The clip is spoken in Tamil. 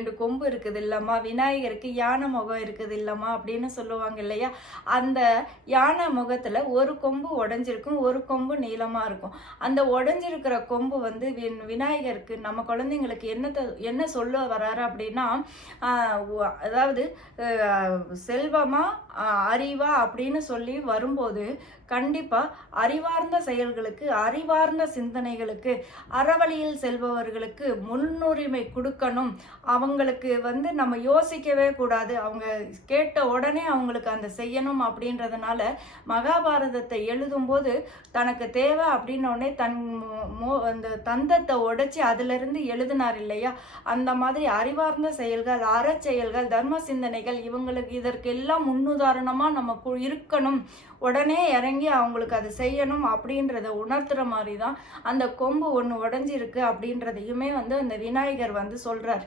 2 கொம்பு இருக்குது இல்லம்மா, விநாயகருக்கு யானை முகம் இருக்குது இல்லம்மா அப்படின்னு சொல்லுவாங்க இல்லையா? அந்த யானை முகத்துல ஒரு கொம்பு உடைஞ்சிருக்கும், ஒரு கொம்பு நீளமா இருக்கும். அந்த உடைஞ்சிருக்கிற கொம்பு வந்து விநாயகருக்கு நம்ம குழந்தைங்களுக்கு என்ன சொல்ல வராரு அப்படின்னா, அதாவது செல்வமா, அறிவா அப்படின்னு சொல்லி வரும்போது கண்டிப்பா அறிவார்ந்த செயல்களுக்கு, அறிவார்ந்த சிந்தனைகளுக்கு, அறவழியில் செல்பவர்களுக்கு முன்னுரிமை கொடுக்கணும். அவங்களுக்கு வந்து நம்ம யோசிக்கவே கூடாது. அவங்க கேட்ட உடனே அவங்களுக்கு அந்த செய்யணும் அப்படின்றதுனால மகாபாரதத்தை எழுதும்போது தனக்கு தேவை அப்படின்னோடனே அந்த தந்தத்தை உடைச்சி அதிலிருந்து எழுதினார் இல்லையா? அந்த மாதிரி அறிவார்ந்த செயல்கள், அறச்செயல்கள், தர்ம சிந்தனைகள் இவங்களுக்கு இதற்கெல்லாம் முன்னுதாரணமா நம்ம இருக்கணும். உடனே இறங்கி அவங்களுக்கு அதை செய்யணும் அப்படின்றத உணர்த்துற மாதிரி தான் அந்த கொம்பு ஒன்று உடைஞ்சிருக்கு அப்படின்றதையுமே வந்து அந்த விநாயகர் வந்து சொல்றார்.